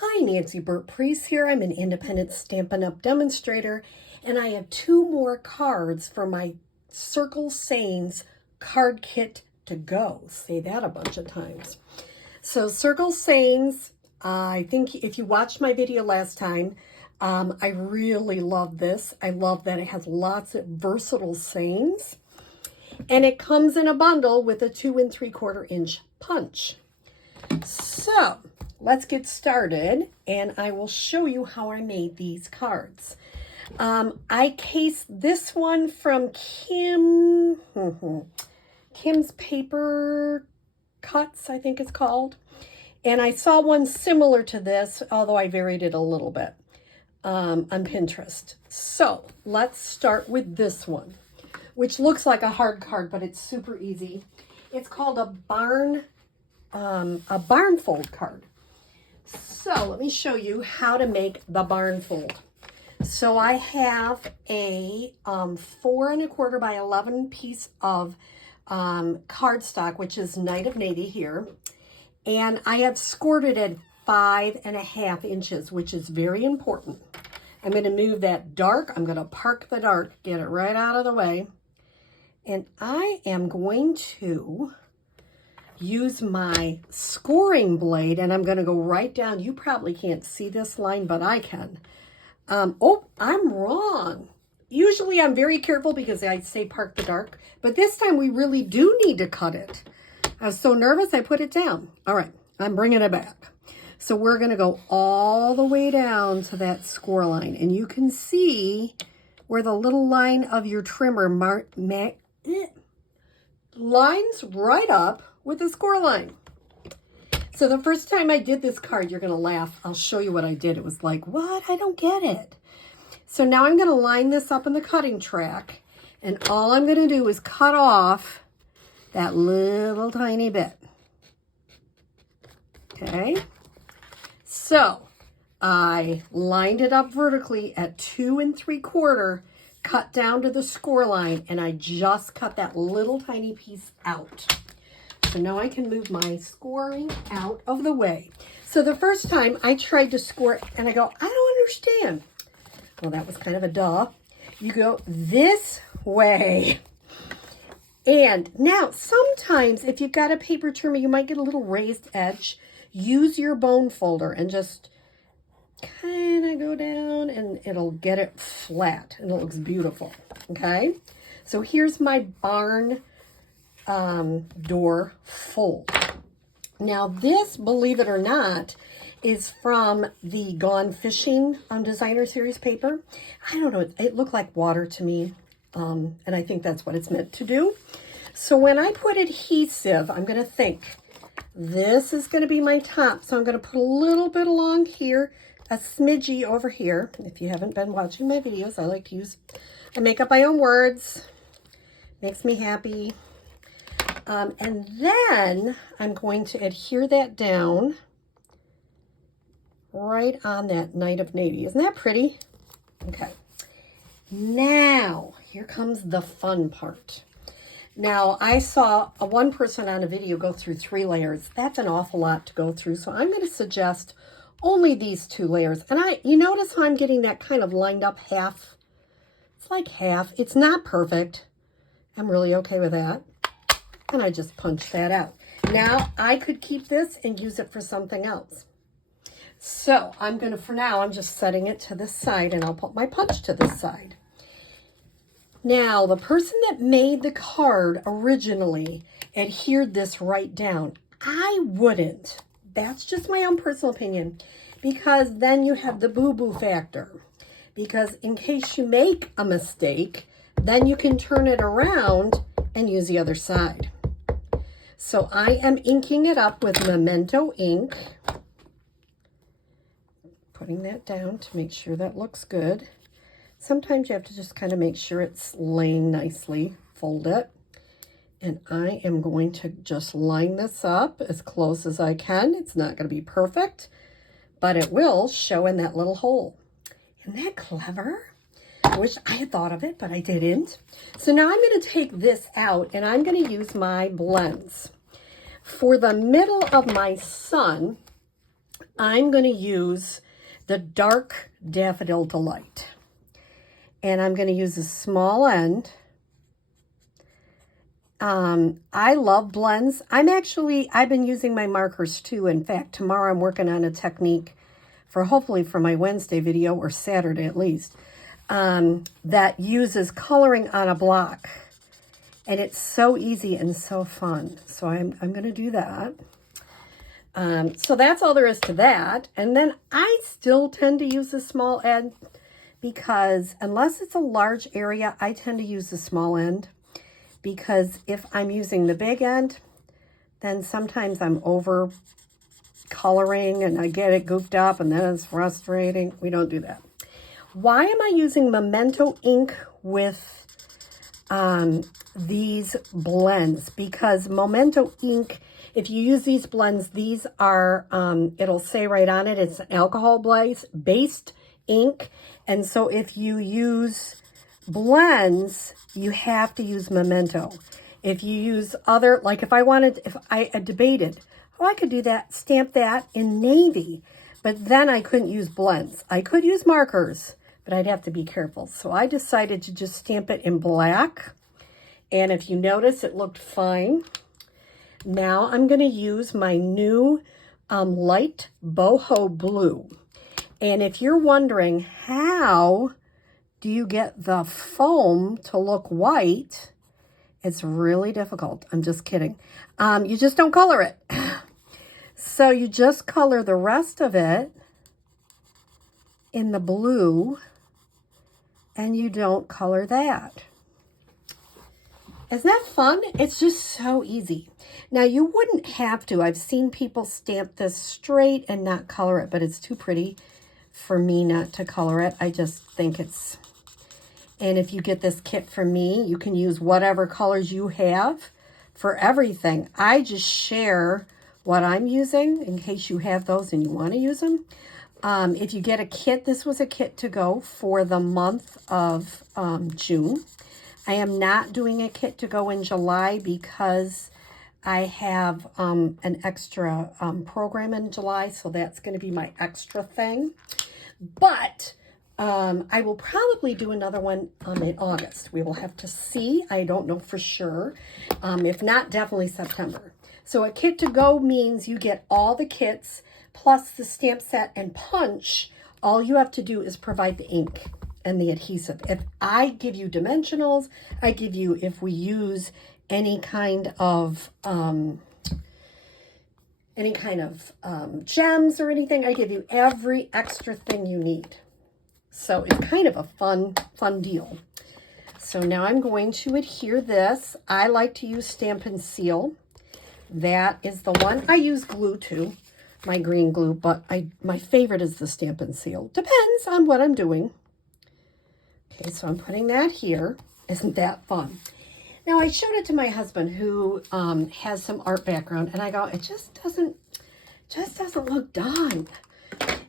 Hi, Nancy Burt-Preece here. I'm an independent Stampin' Up! Demonstrator, and I have two more cards for my Circle Sayings card kit to go. Say that a bunch of times. So Circle Sayings, I think if you watched my video last time, I really love this. I love that it has lots of versatile sayings, and it comes in a bundle with a 2 3/4 inch punch. So let's get started, and I will show you how I made these cards. I cased this one from Kim's Paper Cuts, I think it's called. And I saw one similar to this, although I varied it a little bit on Pinterest. So let's start with this one, which looks like a hard card, but it's super easy. It's called a barn fold card. So let me show you how to make the barn fold. So I have a 4 1/4 by 11 piece of cardstock, which is Night of Navy here. And I have scored it at 5 1/2 inches, which is very important. I'm going to move that dark. I'm going to park the dark, get it right out of the way. And I am going to use my scoring blade, and I'm going to go right down. You probably can't see this line, but I can. Oh, I'm wrong. Usually I'm very careful because I say park the dark, but this time we really do need to cut it. I was so nervous I put it down. All right, I'm bringing it back. So we're going to go all the way down to that score line, and you can see where the little line of your trimmer lines right up with the score line. So the first time I did this card, you're going to laugh. I'll show you what I did. It was like, what? I don't get it. So now I'm going to line this up in the cutting track, and all I'm going to do is cut off that little tiny bit. Okay. So I lined it up vertically at 2 3/4, cut down to the score line, and I just cut that little tiny piece out. So now I can move my scoring out of the way. So the first time I tried to score, and I go, I don't understand. Well, that was kind of a duh. You go this way. And now sometimes if you've got a paper trimmer, you might get a little raised edge. Use your bone folder and just kind of go down, and it'll get it flat, and it looks beautiful. Okay. So here's my barn door fold. Now this, believe it or not, is from the Gone Fishing Designer Series paper. I don't know, it looked like water to me, and I think that's what it's meant to do. So when I put adhesive, I'm going to think this is going to be my top, so I'm going to put a little bit along here, a smidgy over here. If you haven't been watching my videos, I make up my own words. Makes me happy. And then I'm going to adhere that down right on that Night of Navy. Isn't that pretty? Okay. Now, here comes the fun part. Now, I saw one person on a video go through 3 layers. That's an awful lot to go through, so I'm going to suggest only these 2 layers. And you notice how I'm getting that kind of lined up half. It's like half. It's not perfect. I'm really okay with that. And I just punch that out. Now I could keep this and use it for something else. So for now, I'm just setting it to this side, and I'll put my punch to this side. Now, the person that made the card originally adhered this right down. I wouldn't. That's just my own personal opinion, because then you have the boo-boo factor. Because in case you make a mistake, then you can turn it around and use the other side. So I am inking it up with Memento ink. Putting that down to make sure that looks good. Sometimes you have to just kind of make sure it's laying nicely. Fold it. And I am going to just line this up as close as I can. It's not going to be perfect, but it will show in that little hole. Isn't that clever? I wish I had thought of it, but I didn't. So now I'm going to take this out, and I'm going to use my blends. For the middle of my sun, I'm going to use the Dark Daffodil Delight. And I'm going to use a small end. I love blends. I've been using my markers too. In fact, tomorrow I'm working on a technique hopefully for my Wednesday video, or Saturday at least, that uses coloring on a block. And it's so easy and so fun. So I'm going to do that. So that's all there is to that. And then I still tend to use the small end because unless it's a large area, I tend to use the small end. Because if I'm using the big end, then sometimes I'm over coloring and I get it goofed up and then it's frustrating. We don't do that. Why am I using Memento ink with these blends? Because Memento ink, if you use these blends, these are, it'll say right on it, it's an alcohol-based ink. And so if you use blends, you have to use Memento. If you use other, like if I debated, I could do that, stamp that in navy, but then I couldn't use blends. I could use markers, but I'd have to be careful. So I decided to just stamp it in black. And if you notice, it looked fine. Now I'm going to use my new light boho blue. And if you're wondering how do you get the foam to look white, it's really difficult. I'm just kidding. You just don't color it. So you just color the rest of it in the blue, and you don't color that. Isn't that fun? It's just so easy. Now, you wouldn't have to. I've seen people stamp this straight and not color it, but it's too pretty for me not to color it. I just think it's... And if you get this kit from me, you can use whatever colors you have for everything. I just share what I'm using in case you have those and you want to use them. If you get a kit, this was a kit to go for the month of June. I am not doing a kit to go in July because I have an extra program in July, so that's going to be my extra thing. But I will probably do another one in August. We will have to see. I don't know for sure. If not, definitely September. So a kit to go means you get all the kits plus the stamp set and punch. All you have to do is provide the ink and the adhesive. If I give you dimensionals, I give you, if we use any kind of gems or anything, I give you every extra thing you need. So it's kind of a fun deal. So now I'm going to adhere this. I like to use Stamp and Seal. That is the one. I use glue too, my green glue, but my favorite is the Stamp and Seal. Depends on what I'm doing. Okay, so I'm putting that here. Isn't that fun? Now I showed it to my husband who has some art background, and I go, it just doesn't look done.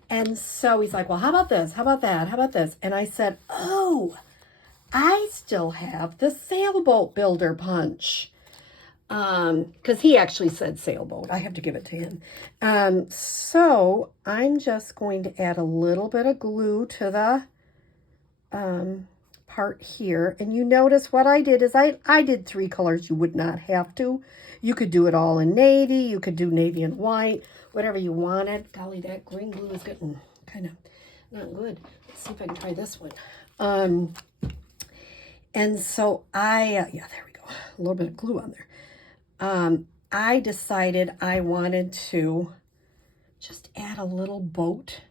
And so he's like, well, how about this? How about that? How about this? And I said, oh, I still have the sailboat builder punch. Because he actually said sailboat. I have to give it to him. So I'm just going to add a little bit of glue to the part here. And you notice what I did is I did 3 colors. You would not have to. You could do it all in navy. You could do navy and white, whatever you wanted. Golly, that green glue is getting kind of not good. Let's see if I can try this one. And so yeah, there we go. A little bit of glue on there. I decided I wanted to just add a little boat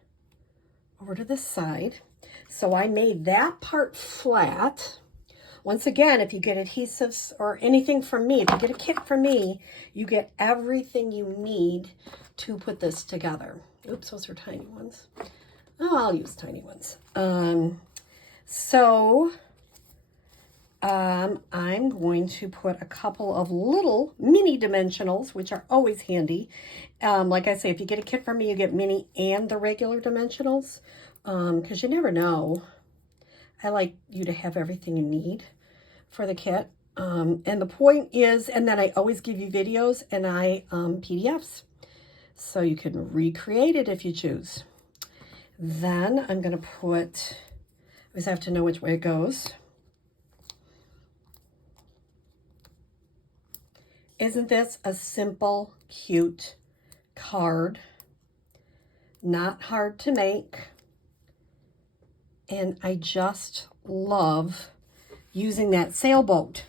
over to the side. So I made that part flat. Once again, if you get adhesives or anything from me, if you get a kit from me, you get everything you need to put this together. Oops, those are tiny ones. Oh, I'll use tiny ones. I'm going to put a couple of little mini dimensionals, which are always handy. Like I say, if you get a kit from me, you get mini and the regular dimensionals, because you never know. I like you to have everything you need for the kit. And the point is, and then I always give you videos and PDFs. So you can recreate it if you choose. Then I'm going to put, I always have to know which way it goes. Isn't this a simple, cute card? Not hard to make. And I just love using that sailboat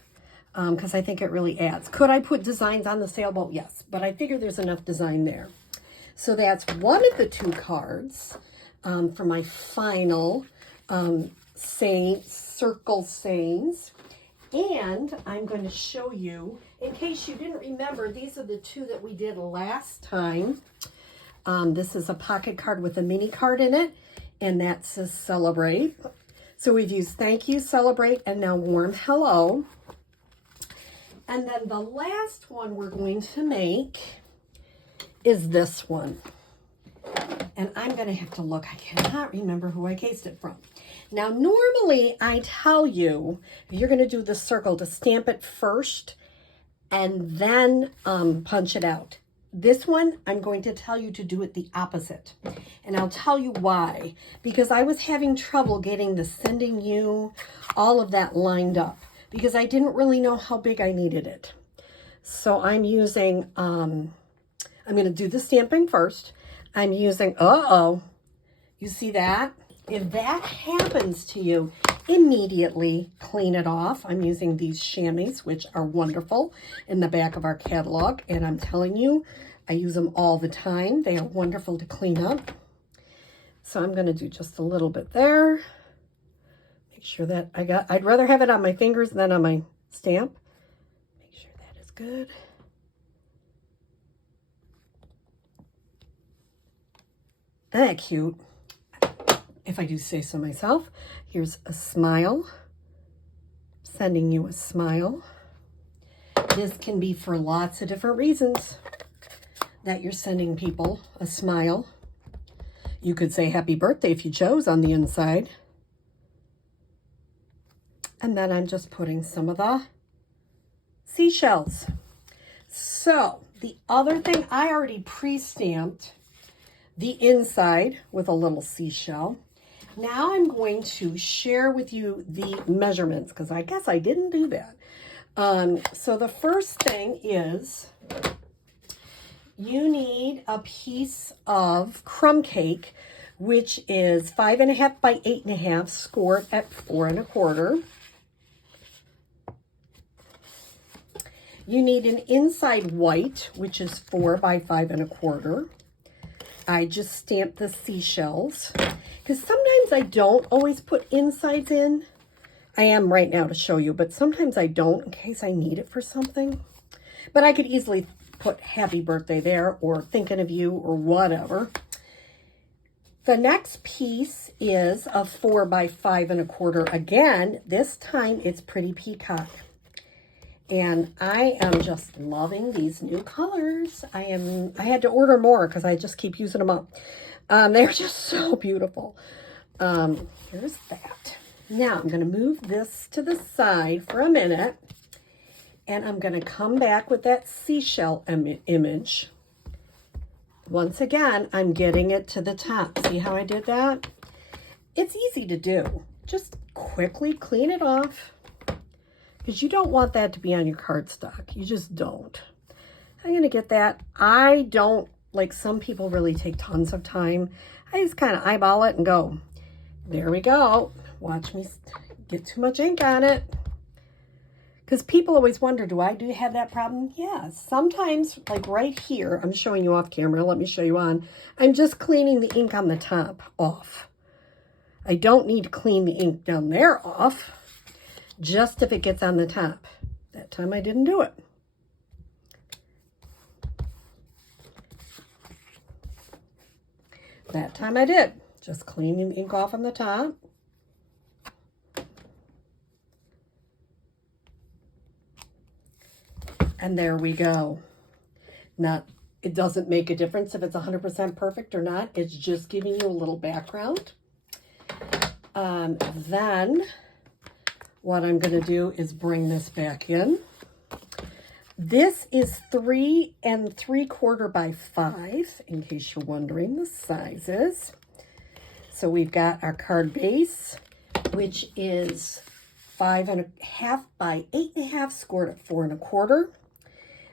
because I think it really adds. Could I put designs on the sailboat? Yes, but I figure there's enough design there. So that's one of the 2 cards for my final circle sayings. And I'm going to show you, in case you didn't remember, these are the 2 that we did last time. This is a pocket card with a mini card in it, and that says celebrate. So we've used thank you, celebrate, and now warm hello. And then the last one we're going to make is this one. And I'm going to have to look. I cannot remember who I cased it from. Now, normally I tell you, if you're going to do the circle, to stamp it first and then punch it out. This one, I'm going to tell you to do it the opposite. And I'll tell you why. Because I was having trouble getting the sending you, all of that lined up. Because I didn't really know how big I needed it. So I'm using, I'm going to do the stamping first. I'm using, you see that? If that happens to you, immediately clean it off. I'm using these chamois, which are wonderful, in the back of our catalog. And I'm telling you, I use them all the time. They are wonderful to clean up. So I'm going to do just a little bit there. Make sure that I'd rather have it on my fingers than on my stamp. Make sure that is good. Isn't that cute? If I do say so myself. Here's a smile. Sending you a smile. This can be for lots of different reasons that you're sending people a smile. You could say happy birthday if you chose on the inside. And then I'm just putting some of the seashells. So the other thing, I already pre-stamped the inside with a little seashell. Now I'm going to share with you the measurements because I guess I didn't do that. So the first thing is you need a piece of crumb cake, which is 5.5 by 8.5, scored at 4 1/4. You need an inside white, which is 4 by 5 1/4. I just stamped the seashells because sometimes I don't always put insides in. I am right now to show you, but sometimes I don't in case I need it for something. But I could easily put happy birthday there or thinking of you or whatever. The next piece is a 4 by 5 1/4. Again, this time it's Pretty Peacock. And I am just loving these new colors. I had to order more because I just keep using them up. They're just so beautiful. Here's that. Now I'm going to move this to the side for a minute. And I'm going to come back with that seashell image. Once again, I'm getting it to the top. See how I did that? It's easy to do. Just quickly clean it off. Because you don't want that to be on your cardstock. You just don't. I'm going to get that. I don't, like some people really take tons of time. I just kind of eyeball it and go. There we go. Watch me get too much ink on it. Because people always wonder, do I have that problem? Yeah, sometimes, like right here, I'm showing you off camera. Let me show you on. I'm just cleaning the ink on the top off. I don't need to clean the ink down there off. Just if it gets on the top. That time I didn't do it. That time I did. Just cleaning the ink off on the top. And there we go. Now, it doesn't make a difference if it's 100% perfect or not. It's just giving you a little background. Then what I'm going to do is bring this back in. This is 3 3/4 by 5, in case you're wondering the sizes. So we've got our card base, which is 5 1/2 by 8 1/2, scored at 4 1/4.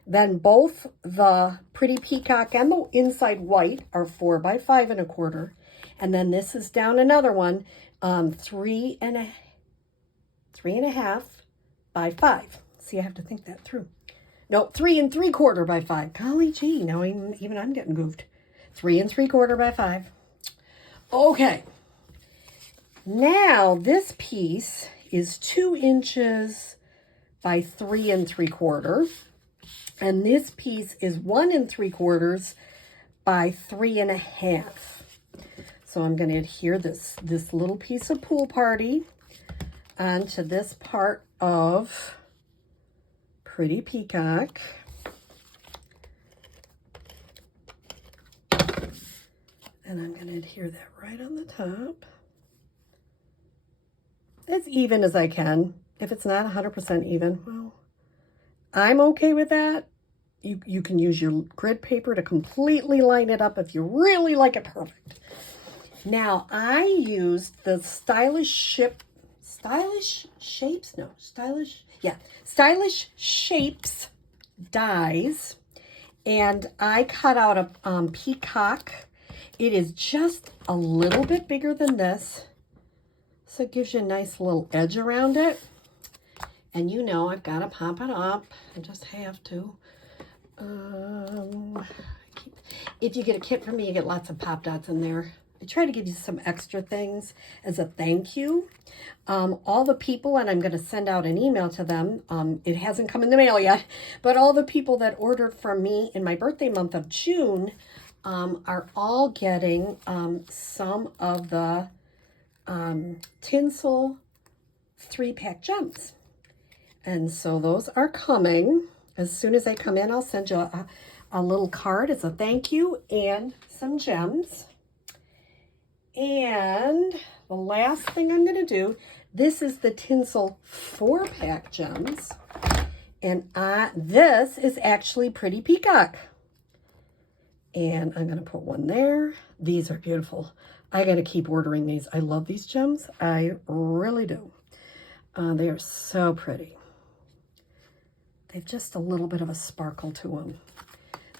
Then both the Pretty Peacock and the inside white are 4 by 5 1/4. And then this is down another one, 3 1/2 by 5. See, I have to think that through. No, 3 3/4 by 5. Golly gee, now even I'm getting goofed. 3 3/4 by 5. Okay. Now this piece is 2 inches by 3 3/4. And this piece is 1 3/4 by 3 1/2. So I'm going to adhere this little piece of Pool Party onto this part of Pretty Peacock. And I'm going to adhere that right on the top. As even as I can. If it's not 100% even, well, I'm okay with that. You can use your grid paper to completely line it up if you really like it perfect. Now, I used the Stylish Shapes dies, and I cut out a peacock. It is just a little bit bigger than this, so it gives you a nice little edge around it. And you know I've got to pop it up. I just have to. If you get a kit from me, you get lots of pop dots in there. I try to give you some extra things as a thank you. All the people, and I'm going to send out an email to them. It hasn't come in the mail yet, but all the people that ordered from me in my birthday month of June are all getting some of the tinsel 3-pack gems. And so those are coming. As soon as they come in, I'll send you a little card as a thank you and some gems. And the last thing I'm going to do, this is the tinsel 4-pack gems. And this is actually Pretty Peacock. And I'm going to put one there. These are beautiful. I got to keep ordering these. I love these gems. I really do. They are so pretty. They've just a little bit of a sparkle to them.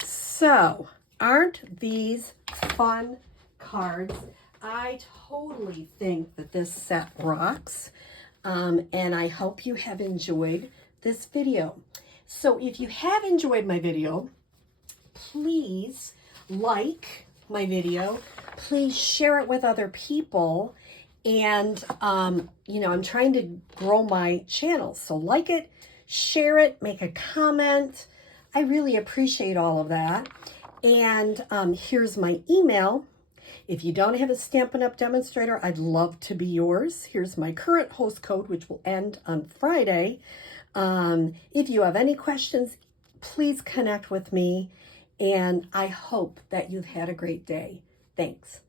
So, aren't these fun cards? I totally think that this set rocks. And I hope you have enjoyed this video. So, if you have enjoyed my video, please like my video. Please share it with other people. And, you know, I'm trying to grow my channel. So, like it. Share it, make a comment. I really appreciate all of that. And here's my email. If you don't have a Stampin' Up! Demonstrator, I'd love to be yours. Here's my current host code, which will end on Friday. If you have any questions, please connect with me. And I hope that you've had a great day. Thanks.